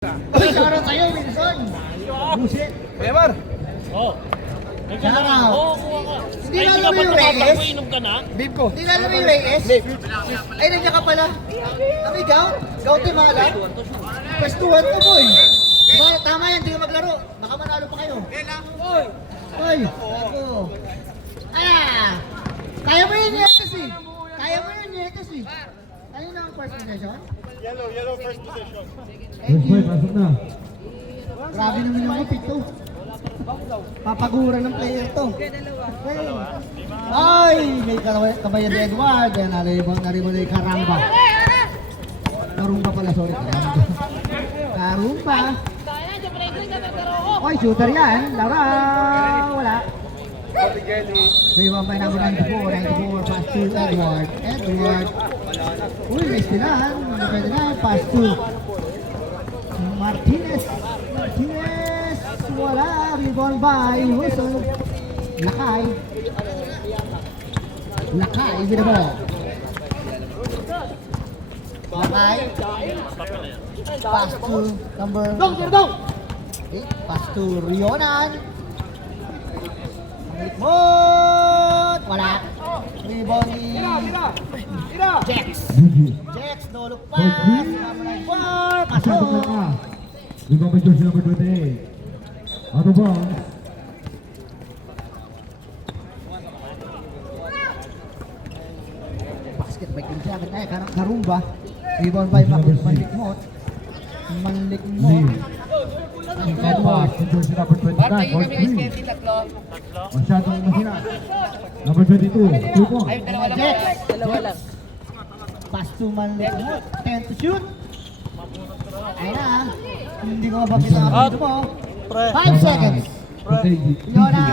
Uy, shoutout sa'yo, Wilson! Busit! Memar! Oh. Shoutout! Oo, kuha ka. Hindi Ay, na hindi alam ka mo pa yung tumatakbo, Reyes? inom ka na? Babe ko! Hindi na alam mo yung Reyes? Ay, nandiyan ka pala. Kami, Guatemala. Pwestuhan mo, boy. Diba, tama yan, hindi ka maglaro. Baka manalo pa kayo. Hoy! Ako. Kaya mo yun, Nietes eh. Kaya mo yun, Nietes eh. Ano na ang first possession? Yellow first position. Thank you. Pasok na. Grabe naman yung kapit to. Papagura ng player to. Ay, may kabayan ni Edward. Yan, naribang na yung Karamba. Karumba pala, sorry. Karumba. Oy, shooter yan. Lara, wala. May one by number 94, pass to Edward. Uy, may stilan. Pwede na, pass to Martinez, wala, rebound by Wilson. Lakay with the ball. Lakay, pass to number 8, pass to Rionan. Likmot, wala. Rebound ni Jex, no look pass, number 4, Pasok pasok. na. Rebound by jersey number 28. Out of bounds. Basket by Kinsiagan. Ay, Karumba. Rebound by Manlikmot. Second pass to jersey number 29. Ball 3. Masyadong mahina. Number 22. 2 points. Jex. Pass to Manlikmot. 10 to shoot. Ayun na. Hindi ko mabakit ang dito mo. 5 seconds. Yun na.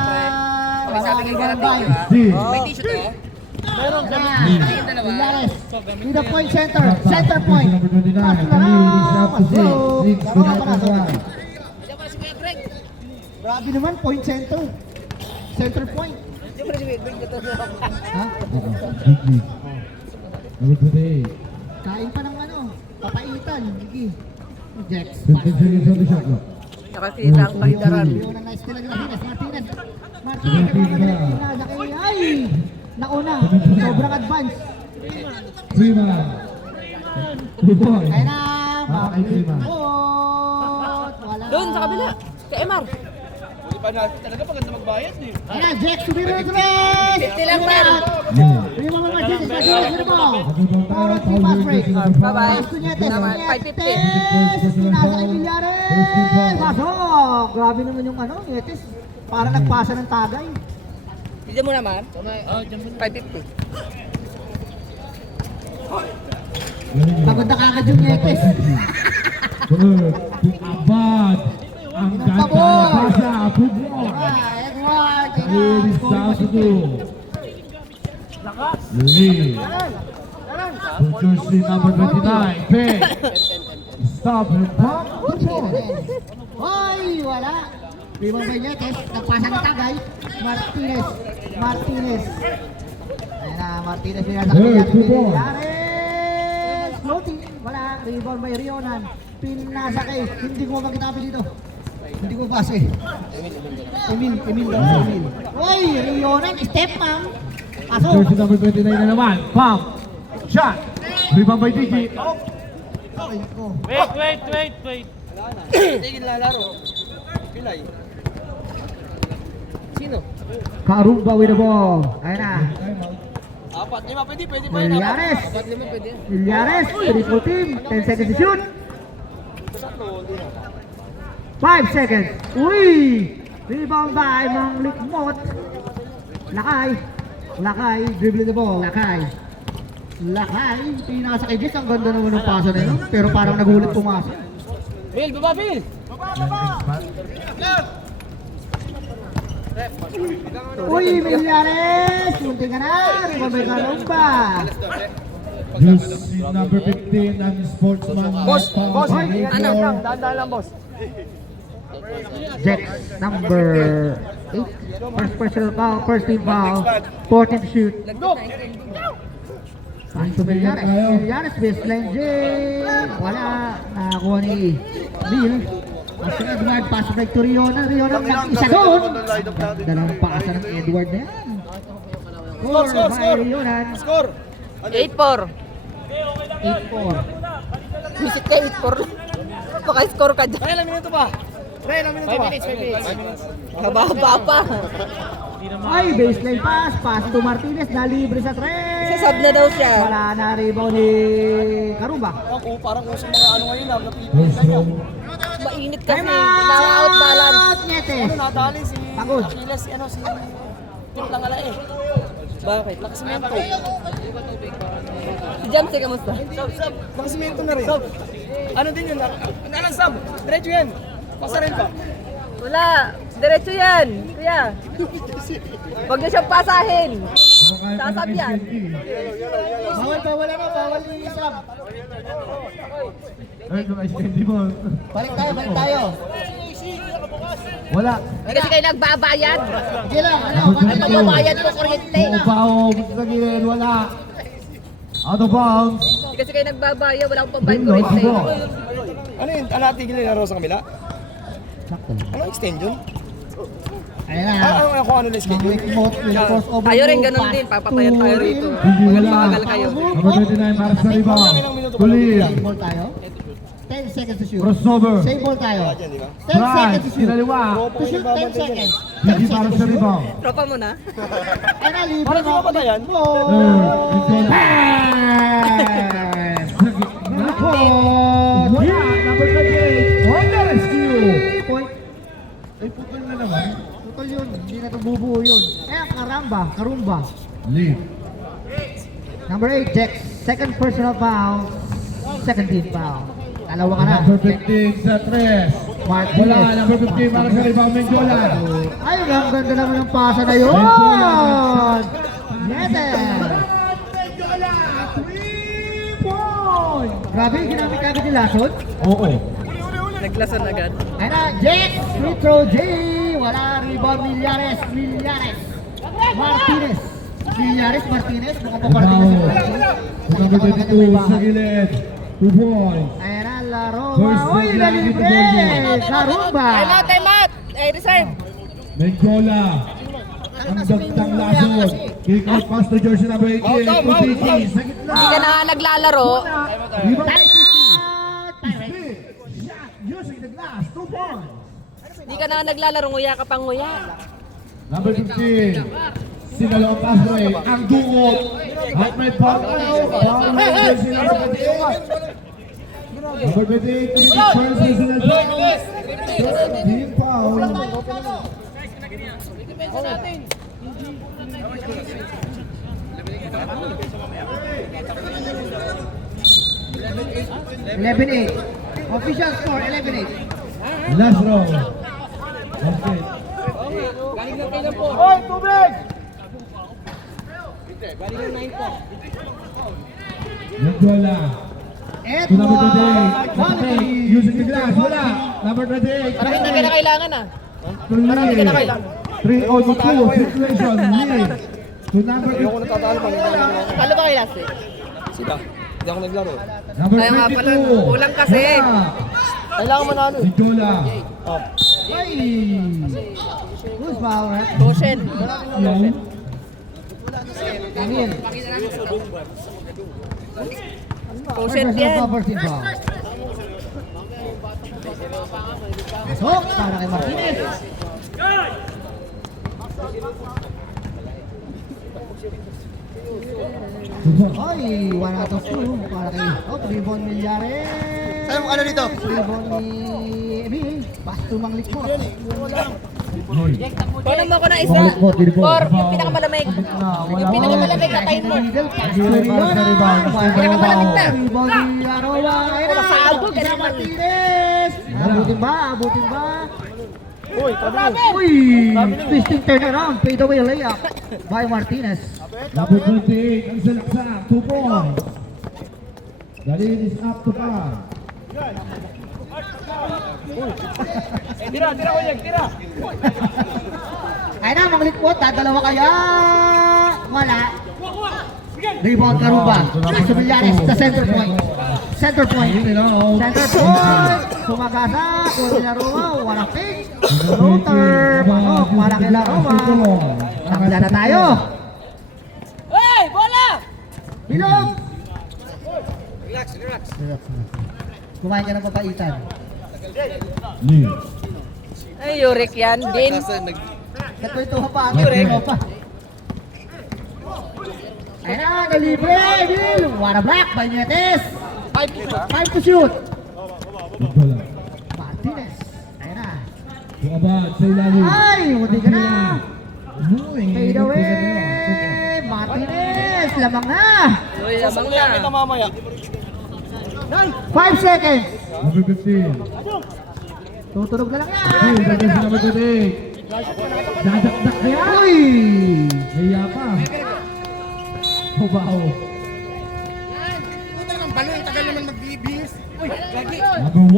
Wala rebound by. Meron kami. Villares. To the point center. Center point. Number 29. Pass na lang. Pasok. Dalawa pa na. Grabe naman, point center. Center point. Ha? Number 28. Kain pa ng ano, papaitan. Sige. Jex. 15 seconds on the shot clock. Nakasita ang pahidaran. Yun ang nice nila ni Martinez. Ay! Nauna. Sobrang advance. 3 man. 2 points. Kaya na. Ay, 3 man. Wala. Doon sa kabila. Kay MR. Hindi pa natin talaga maganda magbayad eh. Kaya na, Jex. Sumira na tres. 50 lang, man. Hindi mo Martinez. Martinez mo. Forward team pass break. Bye-bye. Pass to Nietes. Naman, Nietes. Pinasa kay Villares. Pasok. Grabe naman yung ano, Nietes. Parang nagpasa ng tagay. Diyan mo naman. 550. Pagod na kagad yung Nietes. Good. Abad. Ang ganda na pasa. Good ball. Edward. It is down to 2. Lee. Jersey number 29. Pay. Stop and pop. Good ball. Hoy, wala. Rebound by Nietes. Nagpasa ng tagay. Martinez. Ayan na, Martinez. Villares. Floating. Wala. Rebound by Rionan. Pinasa kay. Hindi ko magkitabi dito. Hindi ko base. Emil daw. Emil. Hoy, Rionan. Step ma'am. Pasok. Jersey number 29 na naman. Pump. Shot. Rebound by Digi. Ay, ko. Wait. Tigil na laro. Pilay. Sino? Karumba with the ball. Ayan na. 4-5 pwede pa yun. Villares. 4-5 pwede. Villares. Triple team. 10 seconds to shoot. 5 seconds. Uy! Rebound by Manlikmot. Lakay. Dribbling the ball. Lakay. Pinasa kay Jess. Ang ganda naman ng pasa na yun. Pero parang nagulit pumasa. Bill, baba Bill! Uy! Villares! Punti ka na. Rebound by Karumba. Jersey number 15 and sportsman. Boss! Ano? Dahan lang boss. Jex number 8. First personal foul. First team foul. 14 to shoot. Pasto Villares. Villares, baseline J. Wala. Nakakuha ni Bill. Pasto ni Edward, pass break to Rionan. Rionan isa doon. Dalawang pasa ng Edward na yan. Score by Rionan. Score! 8-4. 8-4. Visit ka 8-4. Maka-score ka dyan. Ray, ilang minuto pa? Ray, ilang minuto pa? 5 minutes. Mababa pa. Ay, baseline pass. Pass to Martinez. Nalibre sa 3. Sasab na daw siya. Wala na rebound ni Karumba. Parang uso mga ano ngayon, First round. Mainit kasi. Na-out balance. Nyete. Nadali si Pagod. Achilles, si Tintang Ala eh. Bakit? Nakasimento. Si Jamsey, kamusta? Nakasimento na rin. Ano din yun? Anong sub? Diretso yan. Pasa rin pa. Wala. Diretso yan. Kuya. Huwag niyo siyang pasahin. Sasab yan. Bawal ano, ni Sam. Ay, yung ice candy mo. Balik tayo. Wala. Hindi kasi kayo nagbabayad. Sige lang, ano, Ano magbabayad mo kuryente? Upaw, sa gilid, wala. Out of bounds. Hindi kasi kayo nagbabayad. Wala akong pambayad Binlock kuryente. ball. Ano yun? Tigil na laro sa kabila? Ano extension? Ayun na. Kung ano na schedule? Tayo rin ganun din. Papatayan tayo rito. Hindi wala. Magal kayo. Number 29 para sa rebound. Tulir. Save ball tayo. 10 seconds to shoot. Crossover. Save ball tayo. Yan, di ba? 10 seconds Drive. to shoot. Kinaliwa. To shoot 10 seconds. Hindi para sa rebound. Tropa mo na. Ayun na, libre Parang di ba patayan? Nako! Wala. Number 28. On the rescue. Point. Ay, putol na naman. Tutol yun. Hindi na ito bubuo yun. Karumba. Lead. Number 8, Jex. Second personal foul. Second team foul. Dalawa ka na. Number 15 sa 3. Martinez. Wala. Number 15 para sa rebound. Menjola. Ay, ang ganda naman ng pasa na yun! Yes, grabe, ginamit kagad yung lason. Oo. Naglason agad. Ayun na, Jex, free throw, J. Wala, rebound, Villares. Martinez. Martinez. Mukhang pa Martinez. Number 22 sa gilid. 2 points. Ayun na, laro. First Uy, blood nalibre! line. Karumba! Time out! Ay, reserve! Menjola. Ang dagtang lason. Kick out pass to jersey number 18. Kutiki sa gitna. Hindi ka na naglalaro. Rebound. Tyrese. Shot using the glass. 2 points. Hindi ka na naglalaro. Nguya ka pang nguya. Number 15. Sinalo ang passway. Ang dungot. At may foul. Foul na yung jersey number 28. Number 28. First seasonal foul. Team foul. 11-8. Official score, 11-8. Last round. Okay. Hoy, tubig! Menjola. To number 28. Okay. Using the glass. Wala. Number 28. Parang hindi ka na kailangan ah. Hindi ka na kailangan. 3-on-2 situation. Lead. To number Ayoko natatalo pa. Talo ba kayo last week? Sila. Hindi ako naglaro. Number Kaya nga pala, 22. kulang kasi. Wala. Kailangan manalo eh. Menjola. Ay! Who's foul, right? Goshen. Emil. Goshen yan. First team foul. Pasok para kay Martinez. Ay, 1 out of 2 para kay rebound Villares. Sa'yo ano dito? Rebound ni Emil. Pasto manglik mo. Kunin mo ko na isa. Or yung pinakamalamig. Yung pinakamalamig na time mo. Pinakamalamig na. Rebound ni Arawa. Pasabog, Isa ganun. Martinez. Abutin ba? Uy, tabi. Uy! Twisting turnaround. Fade away layup by Martinez. Number 28. Ang salaksak. 2 points. The lead is up to par. Tira ko yan, tira. Ay na, mga likpot. Dadalawa kaya. Wala. Rebound Karuba. So Villares, the center point. Center point. Center point. Sumagasa. Kunin na Roma. Walang pick. Floater. Pasok. Para kila Roma. Nakala na tayo. Hey, bola! Bilog. Relax. Kumain ka ng papaitan. Lee. Ay, Yurik yan. Din. Nagkwentuhan pa ako. Nagkwentuhan pa. Ayun na, nalibre. Bill. What a block by Nietes. 5 to shoot. Bola. Martinez. Ayun na. Bukabat sa ilalim. Ay, hindi ka na. Moving. Fade away. Martinez. Lamang na. Uy, lamang na. Kita mamaya. 5 seconds. Number 15. Tutunog na lang yan. Dagdag sa number 28. Dadakdak kaya. Uy. Naiya pa. Babaw. Puta ng balon, tagal naman magbibihis. Uy, gagi. Number 1.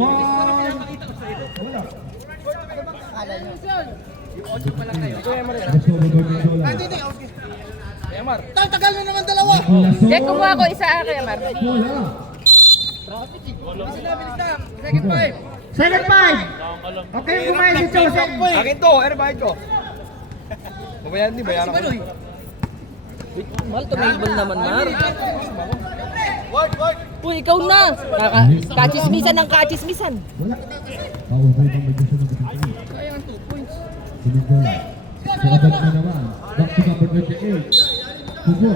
Wala. Gusto mo gawin dola. Hindi, okay. Yamar. Tagal mo naman dalawa. Laso. Check kumuha ko isa kay Amar. Wala. Second five. Second 5. Okay, kumain si Joseph. Akin to, bahid ko. Babayaran din, bayaran ko. Mal, tumibol naman, Mar. Uy, ikaw na. Kachismisan ng kachismisan. Wala. Paubay ng may gusto na bitang. Kaya ang 2 points. Tulig bola. Sukabat na naman. Back to number 28. Tugo.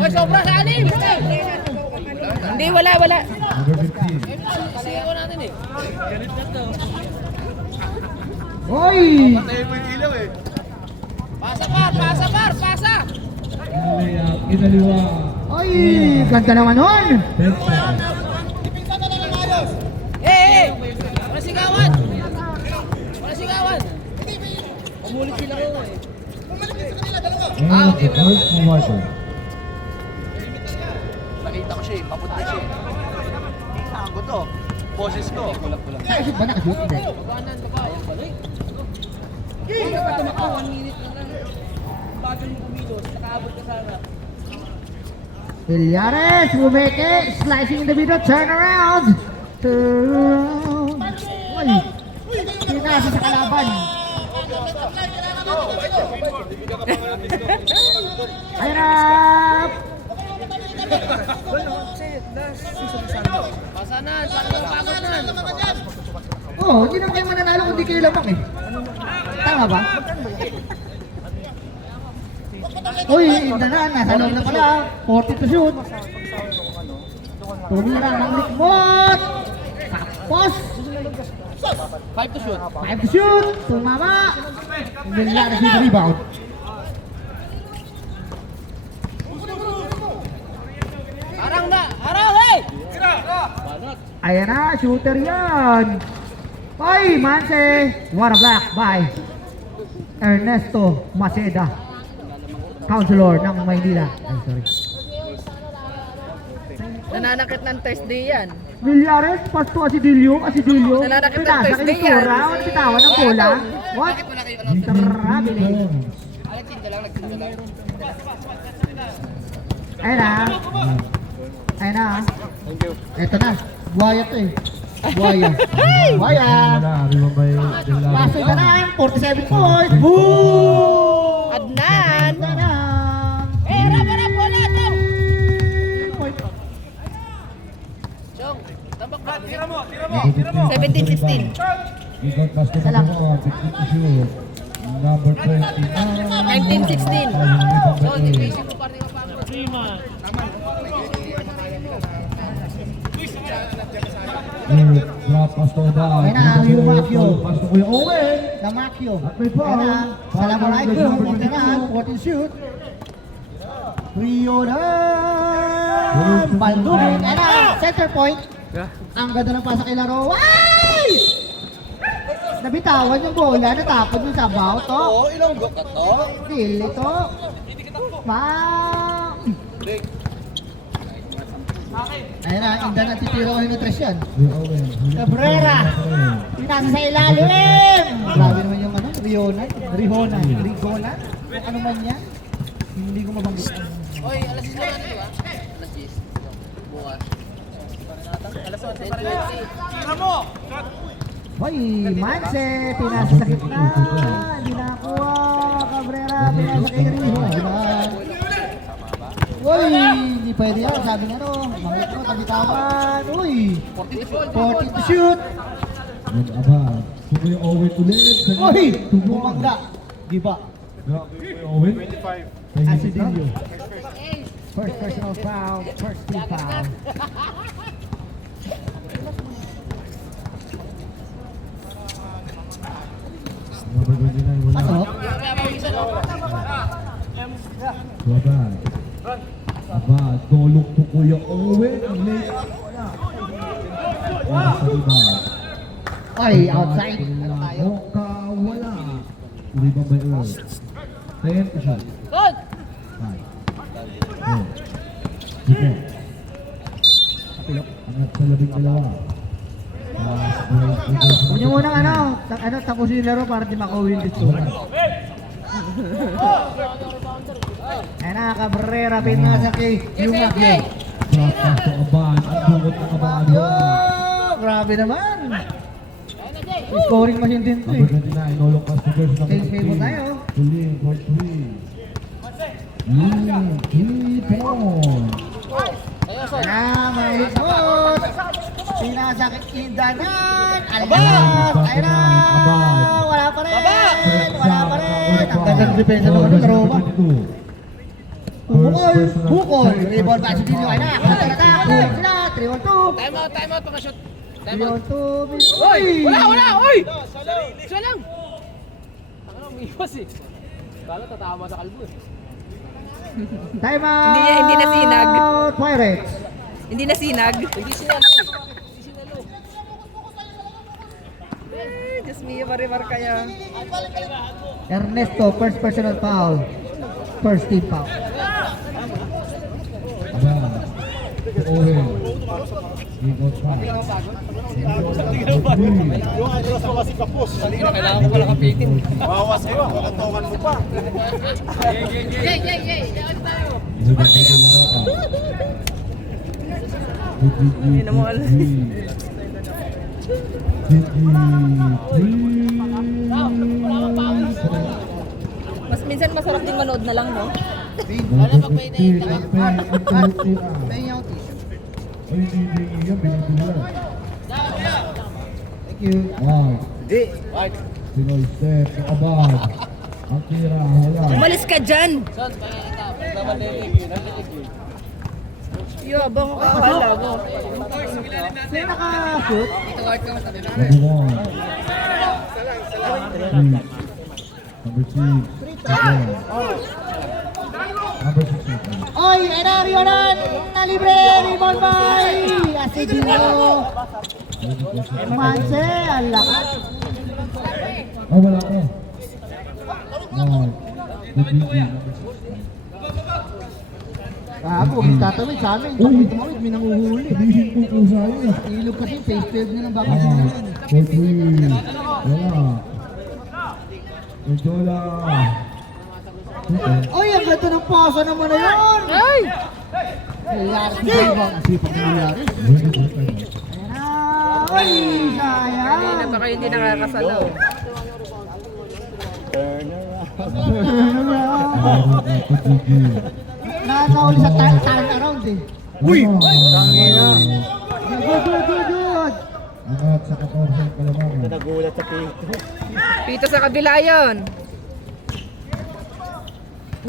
Ay, sobra sa anim. Hindi, wala. Number 15. Siya natin eh. Uy. Tayo mo yung ilaw eh. Pasa! Layup. Inaliwa. Uy, ganda naman nun. 10 seconds. Wala sigawan! Umulit sila ko eh. And the first quarter. Nakita ko siya eh, papunta siya eh. Ako to, boses ko. Nakashoot ba? Nakashoot? Hindi. Hindi pa tumakbo, 1 minute na lang. Bago mo kumilos, nakaabot ka sana. Villares, Bumeke, slicing in the middle, turn around. Uy, pinasa sa kalaban. Ayun na. Pasanan, sana pagod na. Oh, hindi naman kayo mananalo kung di kayo lamang eh. Tama ba? Uy, indanan, nasa loob na pala. 40 to shoot. Tumira ng likmot. Tapos, 5 to shoot. 5 to shoot. Tumama. Villares with the rebound. Araw, hey! Ayan na, shooter yan. Ay, Manse. What a block by Ernesto Maceda, Councilor ng Maynila. Ay, sorry. Nananakit ng Thursday yan. Villares, pasto Asidilio. Nananakit ng Pinasa Thursday kay yan. Tura. Bitawan ng bola. What? Trabili. Ayan na. Ayan na. Eto na. Buhaya to eh. Buhaya. Buhaya. Wala. Rebound by Dela. Paso na na. 47 points. Boom! Adnan! Adnan! Harap, wala to! Point. Chong, tambak ba? Tira mo! 17-16. Rebound pass to number 1. 15 to shoot. Number 20. 19-16. Three man. Drop pass to Oda. Ayun na, yung Macchio. Pass to Kuya Owen. Damakyo. At may foul. Ayan na. Assalamualaikum. Porteran. 40 shoot. Rio na. Baldubin. Ayan na. Center point. Ang ganda ng pasa kay Laro. Ay! Nabitawan yung bola. Natapon yung sabaw to. Oo, ilang got na to? Pili to. Ma. Ayun na, inda na titira ko yung tres yan. Kuya Owen. Cabrera. Pinasa sa ilalim. Grabe naman yung ano, Rihona. Ano man yan? Hindi ko mabanggit. Oy, alas 6 na natin, di ba? Alas 6. Bukas. Hoy, Manse, pinasa sa gitna. Hindi nakakuha. Cabrera, pinasa kay Rihona. Uy, hindi pwede yan. Sabi nga no, mangit mo, tabi-taman. Uy, 40 to shoot. Mag-abad. Si Kuya Owen ulit. Uy, bumangga. Giba. Kuya Owen. 25. Asidillo. First personal foul, first team foul. Number 29, wala. Ano? Abad. Abad. Dolok to Kuya Owen. Late. Wala sa rebound. Ay, outside. Ano tayo? Moka, wala. Rebound by Earl. 10 to shot. Good! 5. 4. Sige. Angat sa labing dalawa. Huwag niyo muna tapusin yung laro para di makawin dito. Ayan na, Cabrera, pinasa kay Lumaki. Practice to Abad. Ang bungot ng Abad. Grabe naman. Scoring machine din to eh. Number 29, no long pass to first. Same mo tayo. Tuling for 3. 3 points. Malikot. Pinasa kay Indanan. Alas. Ayun na. Wala pa rin. Ang gandang depensa naman ng Roma. Bukol. Rebound ba si Dino? Ayun na. Counter-attack. Sila. 3-1-2. Time out, mga shoot. Time out. 3-1-2. Oy! Wala! Oy! Siya lang! Ano, umiwas eh. Kala tatama sa kalbo eh. Time out. Hindi na sinag. Pirates. Hindi na sinag. Hindi sinalo eh. Diyos mio, marimar kaya. Ernesto, first personal foul. First team foul. Abad. Owen. Give out pass. Kailangan ko pala kapitin. Hindi mo alam. Mas minsan masarap din manood na lang, no? Wala pag may naiintindihan. Thank you. Pinoy step, Abad. Ang tira, wala. Umalis ka dyan! Son, pahingin ka. Paglaban na yun. Yabang ka, akala mo. Sino naka-shoot? Number 1. Number 6. Number 6. Oy, Enario na libre. Rebound by Asidillo. Manse, ang lakas. Oh, wala ko. Gago, may tatawid sa amin. Pag tumawid, may nanguhuli. Sabihin ko po sa'yo. Ilog kasi, face field nyo ng bakit Ah, na yan. 4-3. Wala. Ito lang. Oy, ang ganda ng pasa naman na yun. Ay! Nangyari sa ibang asipag na nangyari. Ayan na. Oy, sayang. Kanina pa kayo hindi nakakasalaw. Nakakauli sa turn around eh. Uy! Good. Angat sa 14 kalamangan. Pito sa kabila yun.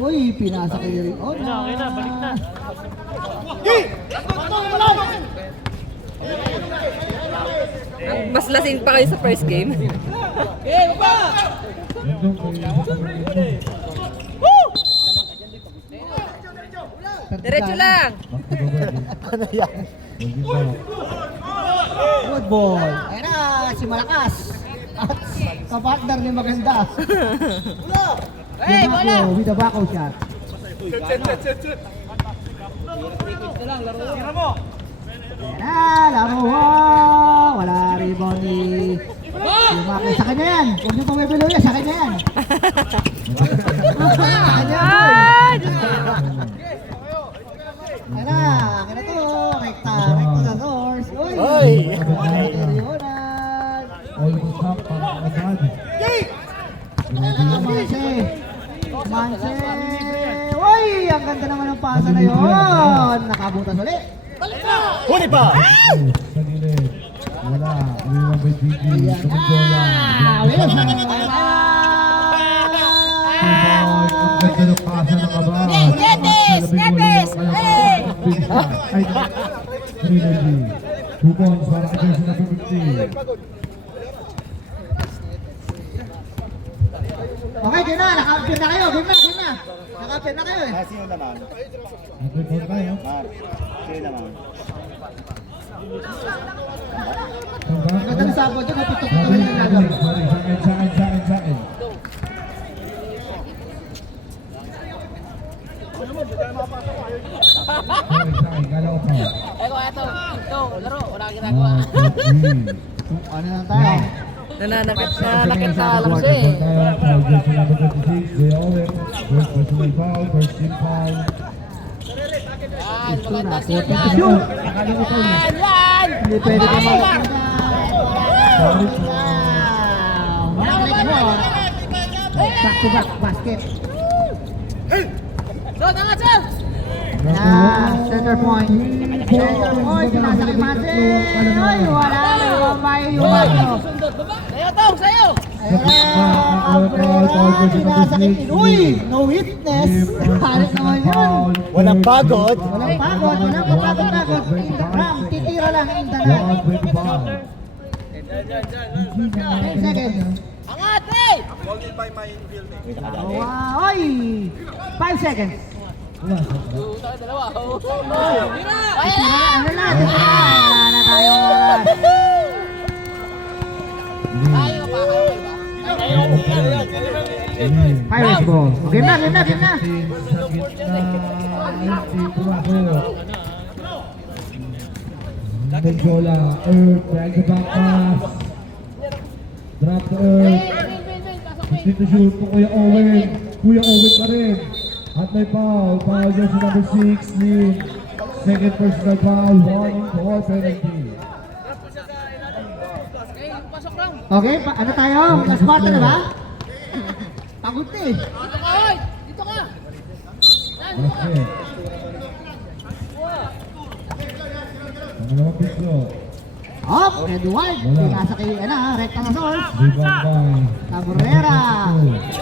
Uy, pinasa kay Rin. Oh, Okay na, balik na. Mas lasing pa kayo sa first game. Diretso lang! Ano yan? Good ball. Ayan na, si Malakas. At kapartner ni Maganda. Hey, bola! With the back out shot. Set. Tira mo. Napakaganda naman ng pasa na yun. Nakabutas ulit. Huli pa! Sa gilid. Wala. Iwan by GG. Tumunjola. Wilson. Ang ganda ng pasa ng Abad. Ay, Trilogy. 2 points para kay Jersey number 50. Okay, game na. Naka-appear na kayo. Game na, game na. Naka-appear na kayo eh. Sino naman? Okay, point tayo. Mar. Sino naman? Ang ganda ng sabot dyan. Napitok na naman yung lalo. Sa akin. Galaw pa. Ito, laro. Wala kang ginagawa. Ano lang tayo? Nananakit sa alam siya eh. First team foul. Yan, maganda Shoot! siya. Shoot! Nakalimutan mo. Yan! Hindi pwede ka malakad. Sorry po. Malakad mo. Back to back basket. Son, angat, son! Center point. Center point. Nasa kay Marcel. Ay, wala. Mabay yung ano. Sa'yo, Tong, sa'yo! Nasa kay Uy! No witness. Halit naman yun. Walang pagod. Walang pagod. Walang pagod. In the ram. Titira lang in the net. 10 seconds. Angat, eh! Wow. Oy! 5 seconds. Dalawa. Ano na? Wala na tayo oras. Tayo pa, kayo ba? Pirates ball. Game na. Benjola, Earth, drag the back pass. Drop to Earth. Gusto to shoot po Kuya Owen. Kuya Owen pa rin. At may foul. Foul dyan si number 6, Lim. Second personal foul. 1-4 penalty. Pasok lang. Okay, ano tayo? Last quarter na ba? Pagod na eh. Dito ka, oy! Dito ka! Basket. Pangalawang pislo. Up, Edward. Nasa kay, rekta na sol. Rebound by Cabrera.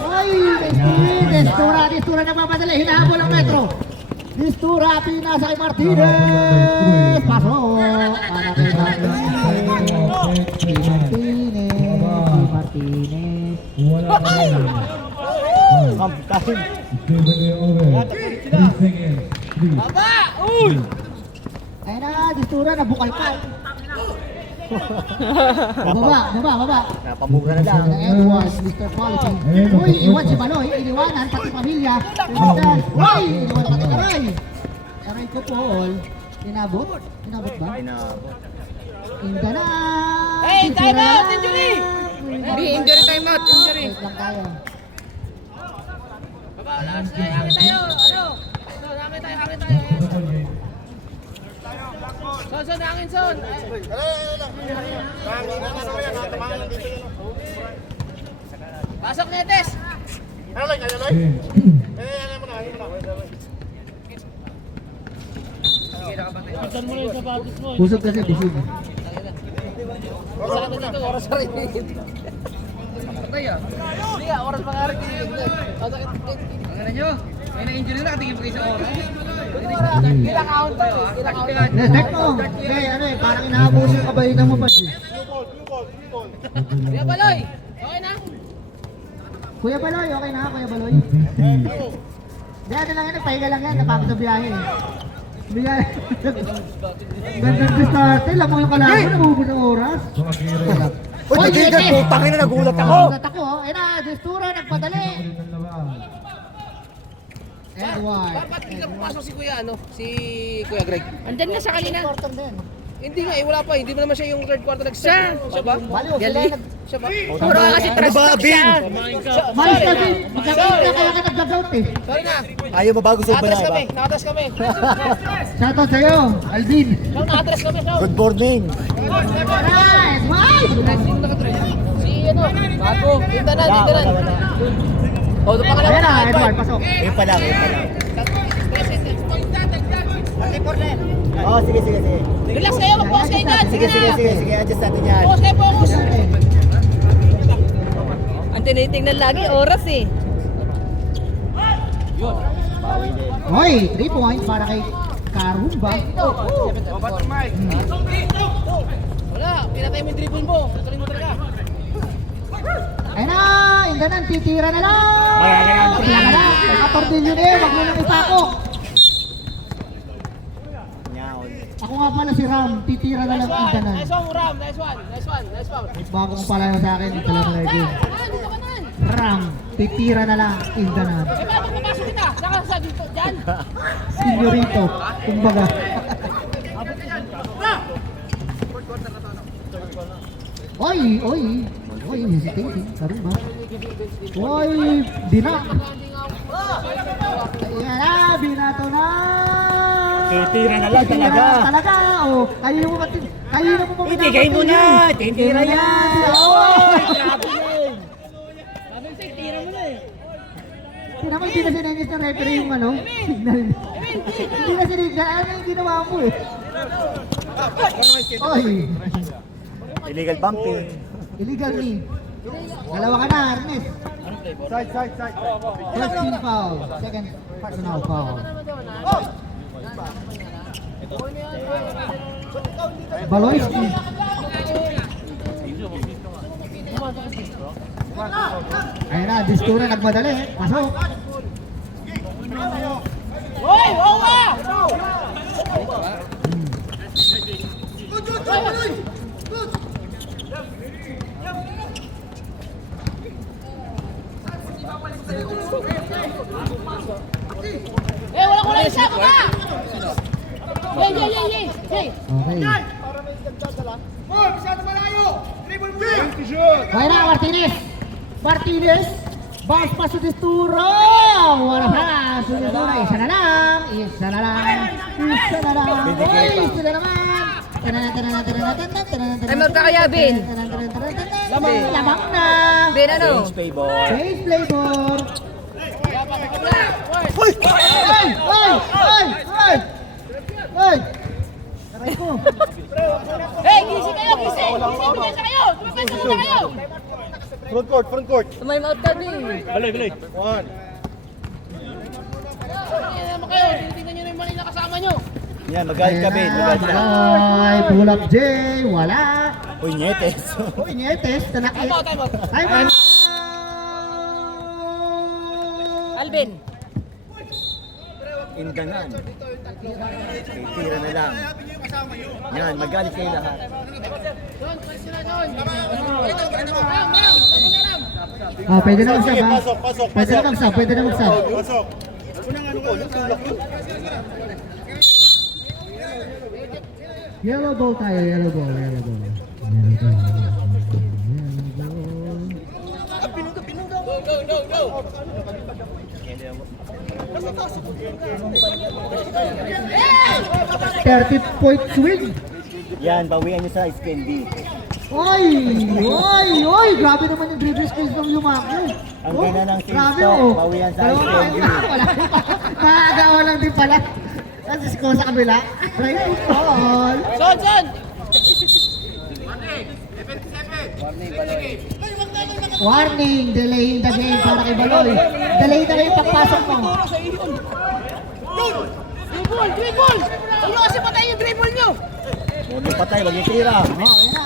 Ay, Destura nagmamadali. Hinahabol ang metro. Destura, pinasa kay Martinez. Pasok. Para kay Martinez. Wala ka rin. Time. Still the day over. 3 seconds. 3. Aba! Uy! Ayun na, Destura, nabukal pa. Baba. Napamura na lang. Edwards, Mr. Quality. Uy, iwan si Baloy. Iniwanan, pati pamilya. Uy, iniwanan pati Aray. Aray ko, Paul. Inabot ba? Inda na. Hey, time out! Injury! Injury timeout. Injury. Wait lang tayo. Baba, last. Eh, hangin tayo! Ano? Son, hangin tayo! Son, hangin, son! Pasok, Netes! Pitan mo na yung sapatos mo. Busog kasi, busog. Sa atin dito, oras pa rin. Patay ah. Hindi nga, oras pa nga rin. Ang sakit. Ang nyo? May na-injury na, katingin pa kayo sa oras. Ilang count tayo. Ilang count tayo. Check mo. Parang inahabos yung kabahitan mo pa. Kuya Baloy! Okay na? Kuya Baloy, okay na, Kuya Baloy. Hindi, ano lang yan, nagpahinga lang yan, napakot na biyahe. Biyahe. Ganda ng start, alam mo yung kalaban, namubos ng oras. Uy, nagigan po. Tangin na nagulat ako. Nagulat ako, ayun na, Destura, nagpadali. Edward. Dapat hindi ka pumasok si Kuya, si Kuya Greg. Andyan na siya kanina. Quarter din. Hindi nga, wala pa. Hindi mo naman siya yung third quarter nag-start. Siya ba? Baliw, sila nag... Siya ba? Puro ka kasi trash talk siya. Malis na din, magkakain na kaya ka nag-out eh. Sorry na. Ayaw mabago sa Nakatras ba? kami. Nakatras kami. Shoutout sa'yo, Alvin. Siyang nakatras kami. Good morning. Alright, wow! Si bago. Dito na. O, doon pa ka Ayan naman. na, Edward, pasok. Ayun pa lang. Oh, sige. Relax kayo, mag-pause kayo dyan. Sige na. Sige, adjust natin yan. Pause kayo, focus. Ang tinitingnan lagi, oras eh. Hoy, 3 points para kay Karumba. Wala, pinatay mo yung dribble mo. Tuloy mo talaga. Ayun na, Indanan, titira na lang. Titira na lang. Nakatordilyo na wag mo nang ipakok. Ako nga pala si Ram, titira na lang Indanan. Nice one, Ram. Nice one. Bagong palayo sa akin, dito lang na din. Dito ka na. Ram, titira na lang Indanan. Eh, paano papasok kita? Saka sa dito, dyan. Senyorito, kumbaga. Oy, hesitating. Karumba. Oy, dinak. Ayan na, binato na. Titira na lang talaga. Talaga, oh. Kayo mo Ibigay mo na. Titira yan. Tinama, hindi na sinengis ng referee yung ano, signal. Hindi na sinengis. Ano yung ginawa mo eh? Oy. Illegal bumping. Illegal knee. Dalawa ka na, Ernest. Side. First team foul. Second personal foul. Baloyski. Ayun na, Distura nagmadali. Pasok. Hoy, Owa! Eh, walang isa, baba! Yay! Okay. Ayun na, Martinez. Bounce pass to Distura. Wala pa. Distura. Isa na lang. Oy, sila naman. Ay, magkakaya, Ben. Lamang na. Ben, ano? Base flavor. Ay! Aray ko. Hey, gising kayo! Pumepensa kayo! Pumepensa muna kayo! Front court. Time out ka din. Balik. Tingnan naman kayo, tinitingnan nyo na yung mali na kasama nyo. Yan, magalit ka, Ben. Ay, pull up J. Wala. Uy, nyetes. Uy, Nietes. Time out. Time out. Alvin. Indanan. Titira na lang. Yan, magalit kayo lahat. Ah, pwede na mag-sub ha? Pwede na mag-sub. Yellow ball tayo, yellow ball. Go! 30-point swing. Yan, bawian nyo sa spin B. Oy! Grabe naman yung dribble skills ng Yumaku. Ang ganda ng team grabe, stop, oh. bawian sa Dalawa SPNB. wala. Nakakagawa lang din pala. Tapos ko sa kabila. Right to fall. Son! Warning, delaying the game para kay Baloy. Delay na yung pagpasok mo. Dribble! Huwag nyo kasi patayin yung dribble nyo! Huwag yung patay, huwag yung tira. Oh, yan na.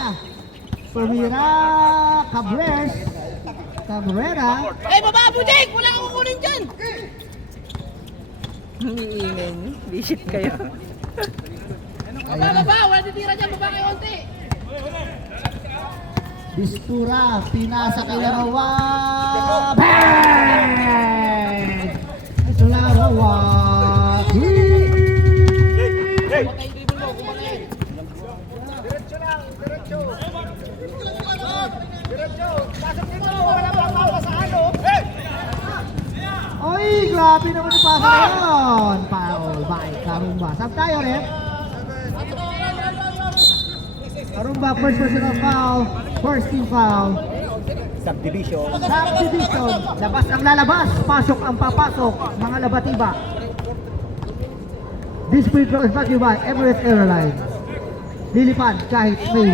Sumira, Cabrera. Eh, baba mo, Jake! Wala kang kukunin dyan! Iingay niyo. Visit kayo. Baba! Wala titira dyan, baba kayo konti! Distura, pinasa kay Larawa. Bang! Ito Larawa. Patay yung dribble mo, kumakain. Oy, grabe naman yung pasa na yun. Foul by Karumba. Sab tayo, ref. Karumba, first personal foul. First team foul. Subdivision. Subdivision. Labas ang lalabas. Pasok ang papasok. Mga labatiba. This free throw is brought to you by Emirates Airlines. Lilipad kahit may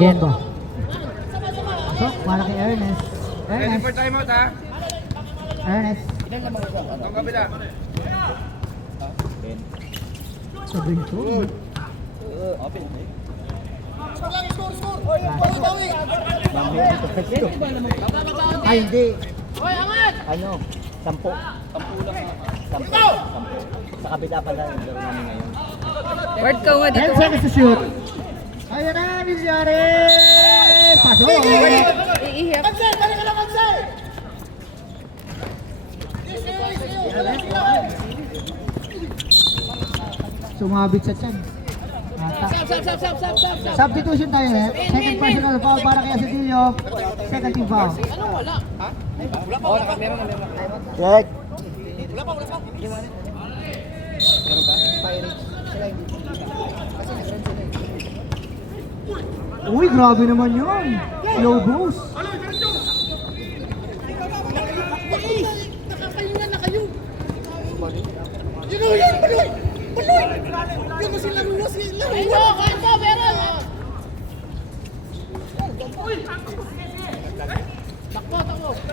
Genbo. So, para kay Ernest. Ernest. timeout ha. Ernest. Ang kabila. Sabay ko. Ay, hindi. Ano? 10. 10 lang. 10. Sa kabila pala yung gawin namin ngayon. Word ka nga 10 dito. seconds to shoot. Ayan na, Misyari! Pasok! Iihip. Sumabit sa tiyan. Substitution tayo eh. Second personal foul para kay Asidillo. Second team foul. Check. Uy, grabe naman yun. Low boost.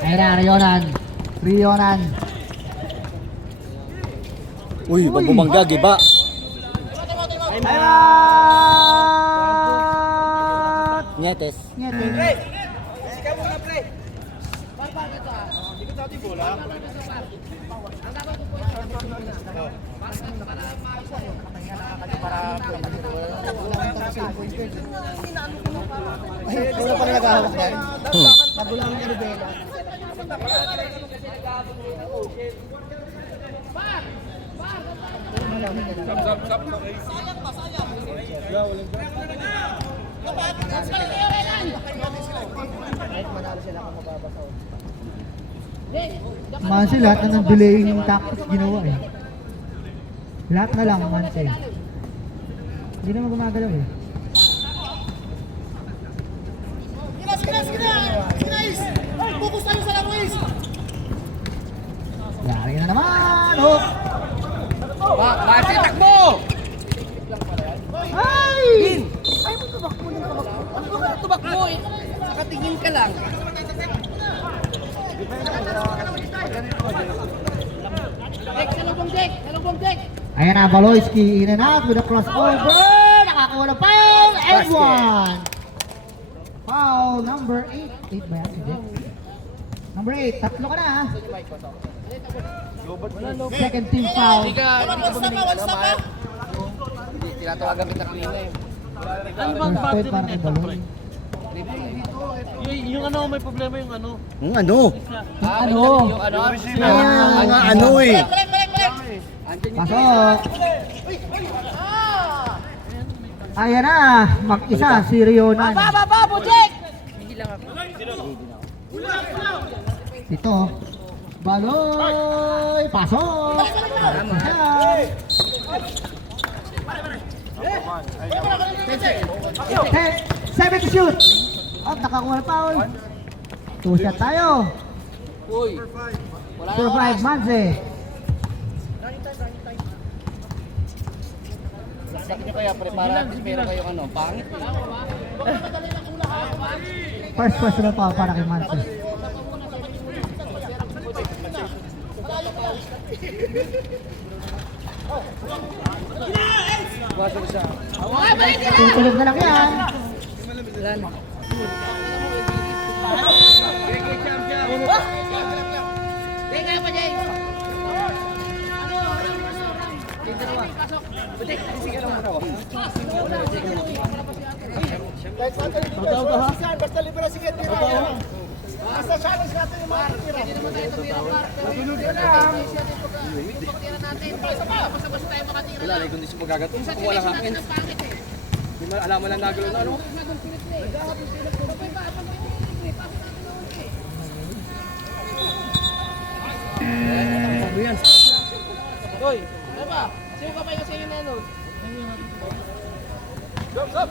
Ayan na, Rionan. Uy, pag bumangga, giba. Ayan! Nyetes. Ngete. Wala pa nagahawak yan. Nagulang ni Rivera. Mansi, lahat na ng delaying tactics ginawa eh. Lahat na lang, Mansi. Hindi naman gumagalaw eh. Yari na naman! Oh! Mati, takbo! Ay! Ay, mo tumakbo ng tumakbo eh. Nakatingin ka lang. Deck! Ayan na, Baloyski in and out with a crossover. Nakakuha ng foul and one. Foul number 8. 8 ba yan? Hindi. Number 8. Tatlo ka na ha. Second team foul. Hindi ka bumili ng Mark. Tinatawagan kita kanina eh. Ano bang First bad point para kay Baloy. Yung ano, may problema yung ano. Ano? Ano? Yung ano? Mga ano eh. Pasok. Ayan na. Mag-isa si Rionan. Baba, Bujek! Hindi lang ako. Ito. Baloy. Pasok. Ayan. 7 to shoot. Oh, nakakuha ng foul. 2 shot tayo. Uy! Wala na 4-5 Manze. Sakit nyo kaya pre, para at least meron kayong ano, pangit. First personal foul para kay Manze. Tutulog na lang yan. Basta libre sige tira. Basta challenge natin yung mga tira. Wala na, kundi siya magagat. Wala ka akin. Hindi mo alam mo lang nagalo na ano? Hoy, ano ba? Sino ka pa yung sa'yo na ano? Stop!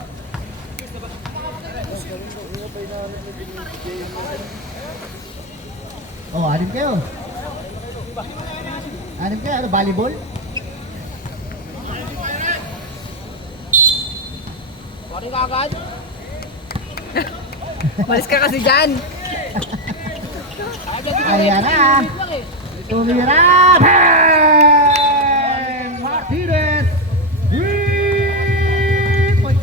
Oh, anim kayo. Ano, volleyball? Malis ka kasi dyan. Ayan na. Tumira. Bang! Martinez. 3 point.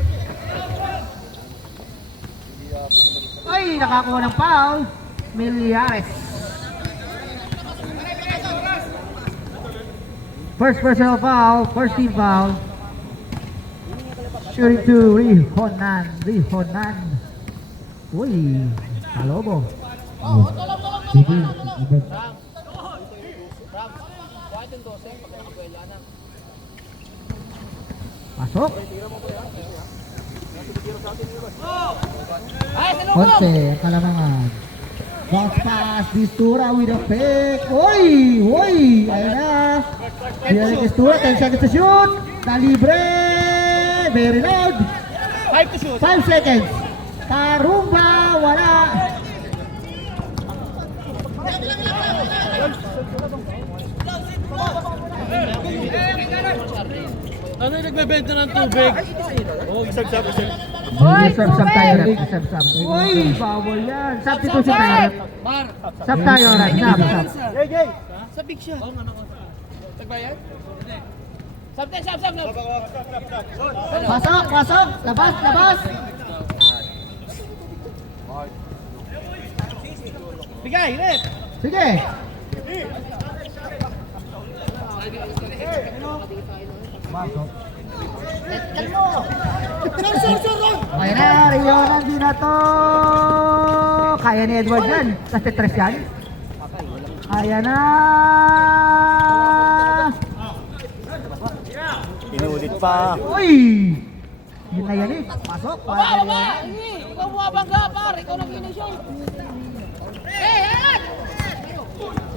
Ay, nakakuha ng foul. Milyares. First personal foul. First team foul. Shooting to Rihonan. Uy, Kalobo. Sige, iba. Pasok. Konse, Kalamangan. Box pass, Distura with a fake. Uy, ayun na. Derek Distura, 10 seconds to shoot. Nalibre. Very loud. 5 to shoot. 5 seconds. Karumba, wala. Ano yung nagbebenta ng tubig? Sub tayo, Rep. Sub. Uy, bawal yan. Substitution tayo, Rep. Sub tayo, Rep. Sub. Sa big shot. Tagbayan? Pasok. Labas. Bigay, Red. Sige. Kaya na, Rio na to. Kaya ni Edward yan. Kasi 3 yan. Kaya na. Pinulit pa. Uy! Yun na yan eh. Pasok. Ikaw bumabangga, par. Ikaw nang inisyon.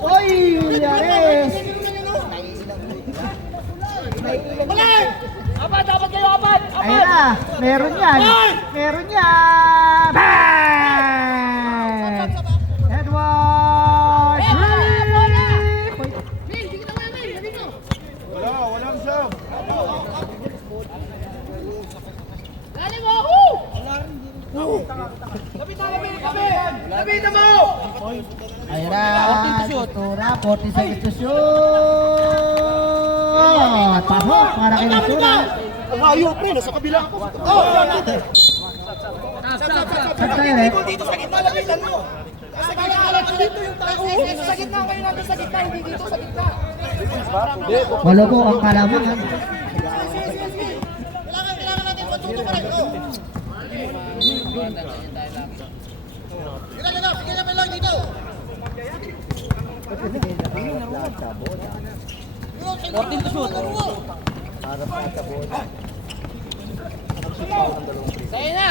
Uy! Yares! Dapat kayo, apat. Ayun na. Meron yan. Bang! Edward! Lapitan mo! Ayun na. 40 seconds to shoot. Pasok. Para kay Nasura. Ayaw, pre. Nasa kabila ako. Sab tayo, Rep. Dito sa gitna, lapitan mo. Sa gitna, dito yung tao. Sa gitna, kayo natin sa gitna. Hindi dito sa gitna. Walo po ang Kalamangan. Kailangan natin patuto pa rin. Kailangan lang dito.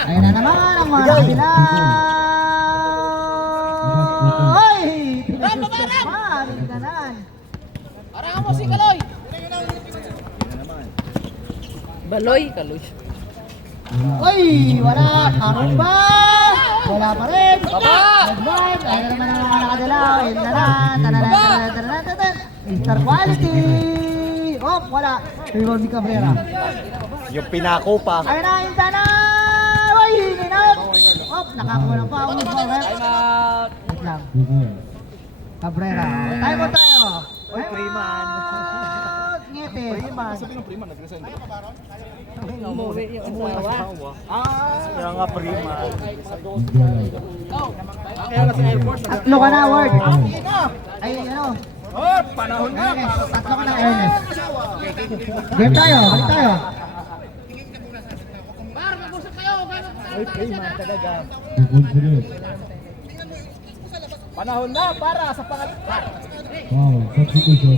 Ayun na naman ang mga kabila. Ay! Pinagsustaman. Arangan mo si Kaloy. Baloy, Kaloy. Uy! Wala! Karumba! Wala pa rin! Edward! Ayun na naman ang mga nakadilaw. Ayun na na! Tanananan! Mr. Quality! Oh! Wala! Rebound ni Cabrera. Yung pinako pa. Ayun na! Ayun na! Uy! Hininaw! Oh! Nakakuha ng foul. Wait lang. Cabrera. Tayo mo tayo! Uy! Freeman! Ngete! Freeman! Umuwi yung asawa. Kaya nga prima. Tatlo ka na, Ward. Ay, ano? Panahon na. Ernest, tatlo ka na, Ernest. Game tayo, balik tayo. Par, mag-usap kayo. Uy, prima talaga. Panahon na para sa pangalan. Wow, substitution.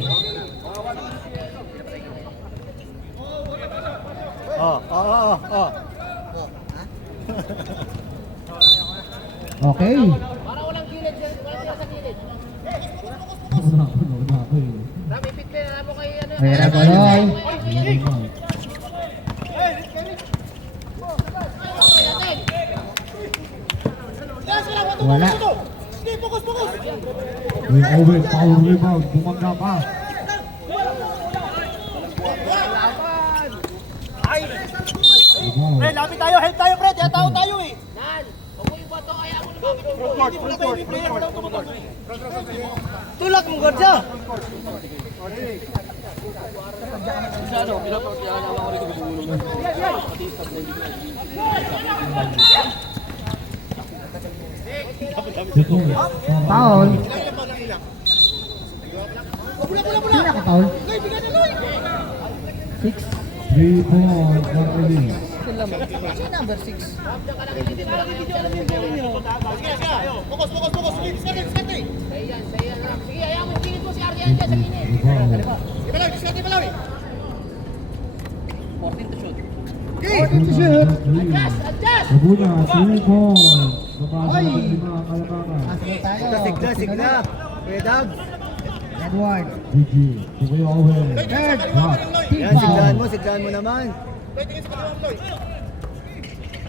Okay. Para walang kilid. Walang sila sa kilid. Wala ako eh. Rami, pitpin. Alam mo kay ano. Pera Baloy. Wala. Uy, Owen, power rebound. Bumangga pa. Wow. Pre, lapit tayo, help tayo, pre. Tiyatao tayo eh. Tulak mo, Gordya. Foul. Sino ka foul? 6. 3 points, Marcelin. Number 6. Sabuna, 3 points. Mabasa Ay! naman si mga Kalabaka. Nasa tayo. Signa. Kuya Dab. Edward. GG. Tukoy Owen. Third. Rock. Team Yan, sigdahan foul. mo, sigdahan mo naman.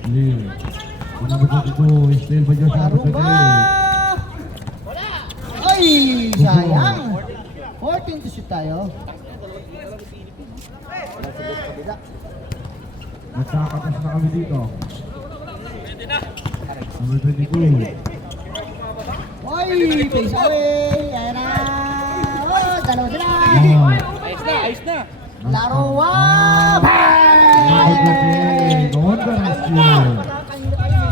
Lee. Number 22, still by Josh Aruba! Ay, sayang. 14 to shoot tayo. Nagkakatas na kami dito. Number 22. Oy, face away. Ayan na. Oh, dalawa sila. Ayos na. Laro. Wow! Number 28, on the rescue.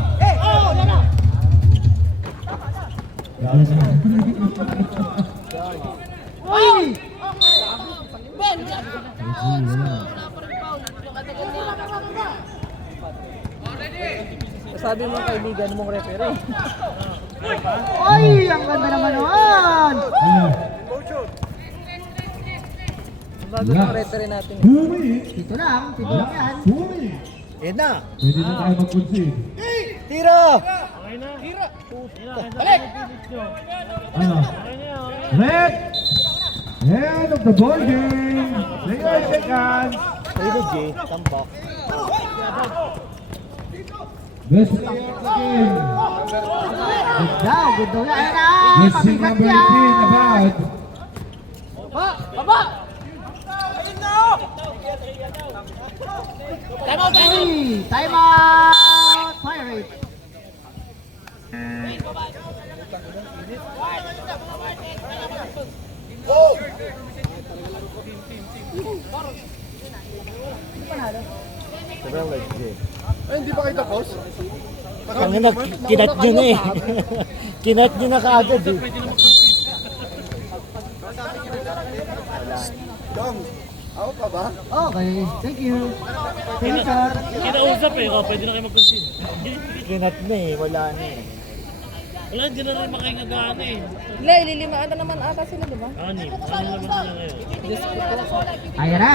Oy! Sabi mo kaibigan mong referee. Oy, ang ganda naman nun. Bagong referee natin. Bumi! Dito lang yan. Bumi! Yan na. Pwede na tayo mag-concede. Tira. Ano? Red! End of the ball game! Player seconds! Pwede, Jay. Tambak. Best player of the game! Good daw. Ayan na. Yes, si Mabigat number 18, yan. Abad. Uy, time out. Pirate. Sobrang like, Jay. Ang ina, kinat nyo na eh. Kinat nyo na kaagad eh. Okay, thank you. Thank you, sir. Kinausap eh, oh, pwede na kayo mag-concede. Kinat na eh, wala na eh. Wala, hindi na rin makaingagaan eh. Hindi, lilimaan na naman ata sila, di ba? Ani naman sila ngayon. Ayan na.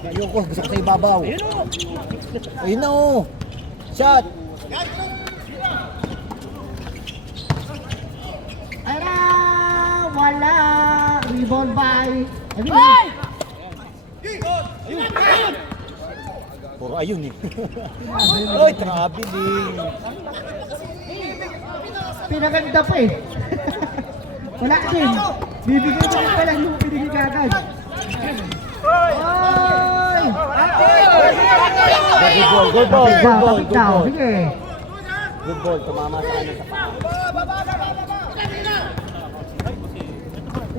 Ayoko, gusto ko sa ibabaw. Ayun na oh. Shot. Ayan na. Wala. Rebound by. Puro ayun eh. Oy, traveling. Pinaganda pa eh. Wala din. Bibigay mo rin pala yung pinigil kagad. Oy! Good ball, good ball, good ball, Bakit good daw? ball. Sige. Good ball. Tumama sa ano sa paa.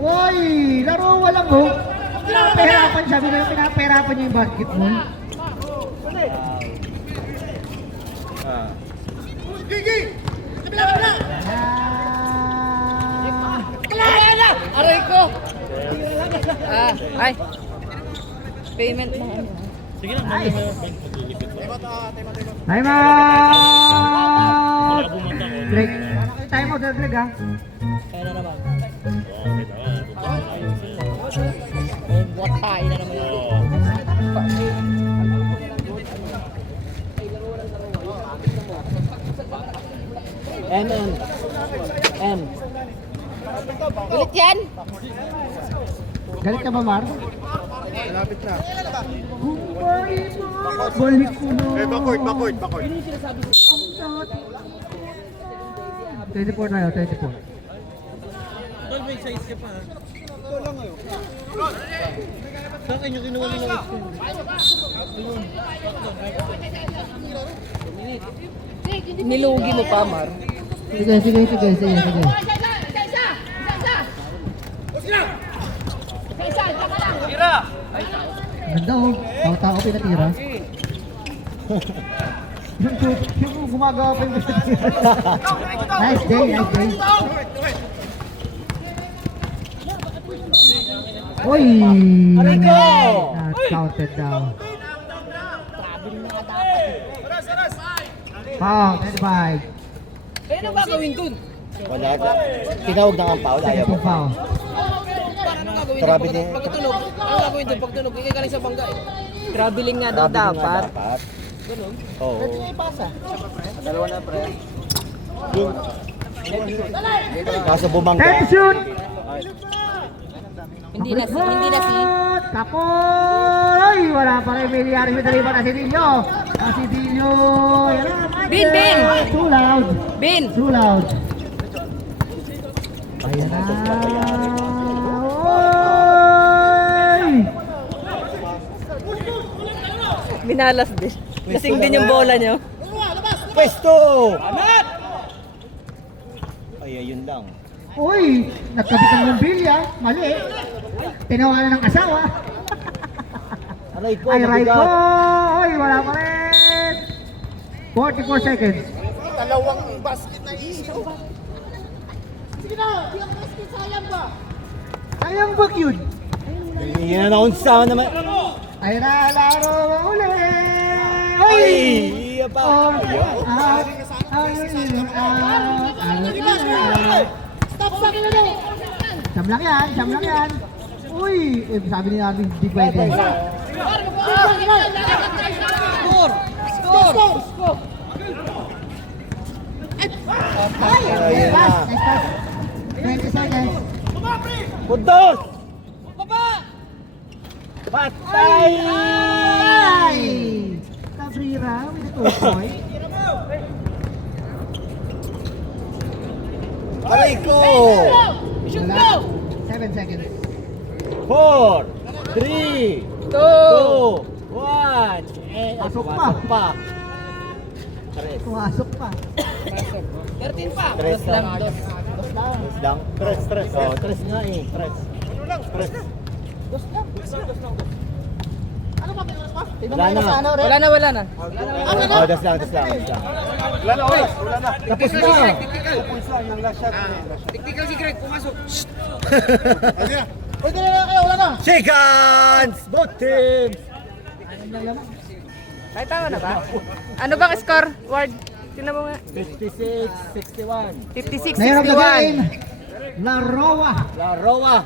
Uy! Laro walang hook. Pinapahirapan siya. Pinapahirapan niya yung basketball. Aray ko! Ay. Payment na ano. Sige lang, Nice. maglilipit pa. Time Wala out! bumanda ko. Break. Time out, Greg ha. Kaya na naman. Okay, Buat tayo na naman yun. M. Ulit yan? Galit ka ba, Mar? Malapit na. Balik ko na. Backward. Ang dati. 24 tayo, 24. Tol, may size ka pa ha. Sa akin yung kinuha nila. Nilugi mo pa, Mar. Sige. Ganda oh. Tao pinatira. Yung gumagawa pa yung Nice day. Uy! Not counted daw. Foul, 25. Ano ba gawin dun? Wala. Tinawag na ang foul. Ayaw mo. Second foul. Ano gagawin Grabe dun? din. Pagkatunog. Ano gagawin dun? Pagtunog. Ikaw galing sa bangga eh. Traveling nga daw Sabi nga dapat. Oo. Dalawa na pre. Kaso bumangga. Time shoot! Hindi na si. Kapoy! Wala pa rin milyari sa daliban na si Dillo. Si Dillo. Bin! Too loud. Bin! Too loud. Ayan na. Oy! Minalas din. Lasing din yung bola niyo. Pwesto! Ay, ayun lang. Uy! Nagkabit ang bombilya. Mali. Tinawanan ng asawa. Aray ko, Ay, right ko! mabigat. Uy! Wala pa rin. 44 seconds. Sayang ba yun? Yan na akong sama naman. Ay na, laro uli! Ay! Ay! Iya pa. Siyam lang yan. Uy! Sabi ni Arvin, di pwede. Ayun na. 20 seconds. Puntos! Patay! Ay! Cabrera with a 2 point. Aray ko! Wala. 7 seconds. 4, 3, 2, 1. Pasok pa. Pasok pa. Tres. Pumasok pa. 13 pa. Tres lang. Tres lang. Tres. Oh, tres nga eh. Tres. Wala na. Wala na. Oh, das lang. Tapos na. Tiktikal si Greg, pumasok. Seconds! Both teams! Ay, tama na ba? Ano bang score, Ward? Tingnan mo nga. 56-61. 56-61. Player of the game, La Roa. La Roa.